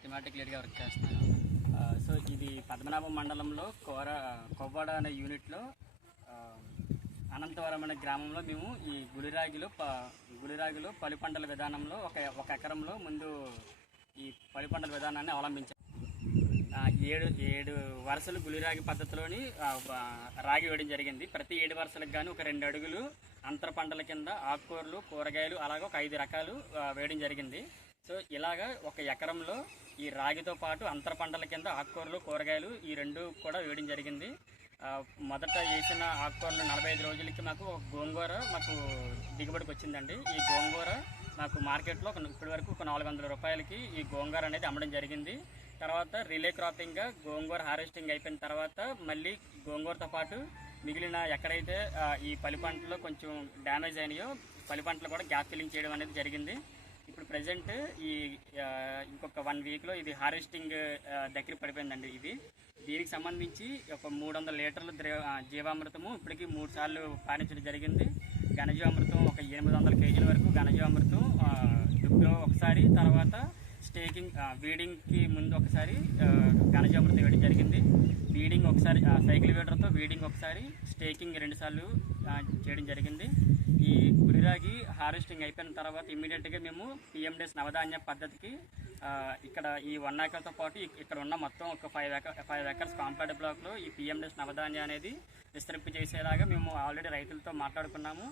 Thematic work చేస్తున్నాను. So ఇది పద్మనాభం మండలంలో కొవ్వాడ అనే యూనిట్లో అనంతవరం అనే గ్రామంలో మేము ఈ గుడిరాగిలో పలు పంటల విధానంలో ఒక ఎకరంలో ముందు ఈ పలు పంటల విధానాన్ని అవలంబించాం. ఏడు వరుసలు గులిరాగి పద్ధతిలోని రాగి వేయడం జరిగింది. ప్రతి 7 వరుసలకు కానీ ఒక 2 అడుగులు అంతర పంటల కింద ఆకుకూరలు, కూరగాయలు అలాగే ఒక 5 రకాలు వేయడం జరిగింది. సో ఇలాగా ఒక ఎకరంలో ఈ రాగితో పాటు అంతర పంటల కింద ఆకుకూరలు, కూరగాయలు ఈ 2 కూడా వేయడం జరిగింది. మొదట వేసిన ఆకుకూరలు 45 రోజులకి మాకు గోంగూర దిగుబడికి వచ్చిందండి. ఈ గోంగూర మాకు మార్కెట్లో ఇప్పటి వరకు ఒక 400 రూపాయలకి ఈ గోంగూర అనేది అమ్మడం జరిగింది. తర్వాత రిలే క్రాపింగ్గా గోంగూర హార్వెస్టింగ్ అయిపోయిన తర్వాత మళ్ళీ గోంగూరతో పాటు మిగిలిన ఎక్కడైతే ఈ పల్లి పంటలో కొంచెం డ్యామేజ్ అయినాయో పల్లి పంటలు కూడా గ్యాప్ ఫిల్లింగ్ చేయడం అనేది జరిగింది. ఇప్పుడు ప్రజెంట్ ఇంకొక 1 వీక్లో ఇది హార్వెస్టింగ్ దగ్గర పడిపోయిందండి. దీనికి సంబంధించి ఒక 300 లీటర్ల జీవామృతము ఇప్పటికీ 3 సార్లు పాటించడం జరిగింది. ఘనజీవామృతం ఒక 800 కేజీల వరకు ఘనజీవామృతం దుబ్బలో ఒకసారి, తర్వాత వీడింగ్కి ముందు ఒకసారి ఘనజీవామృతం వేయడం జరిగింది. వీడింగ్ ఒకసారి సైకిల్ వీడర్తో వీడింగ్ ఒకసారి, స్టేకింగ్ 2 సార్లు చేయడం జరిగింది. ఈ గురిరాగి హార్వెస్టింగ్ అయిపోయిన తర్వాత ఇమ్మీడియట్గా మేము పిఎండెస్ నవధాన్య పద్ధతికి ఇక్కడ ఈ 1 ఏకర్తో పాటు ఇక్కడ ఉన్న మొత్తం ఒక 5 ఏకర్స్ కాంపౌండ్ బ్లాక్లో ఈ పిఎండెస్ నవధాన్య అనేది విస్తరింపు చేసేలాగా మేము ఆల్రెడీ రైతులతో మాట్లాడుకున్నాము.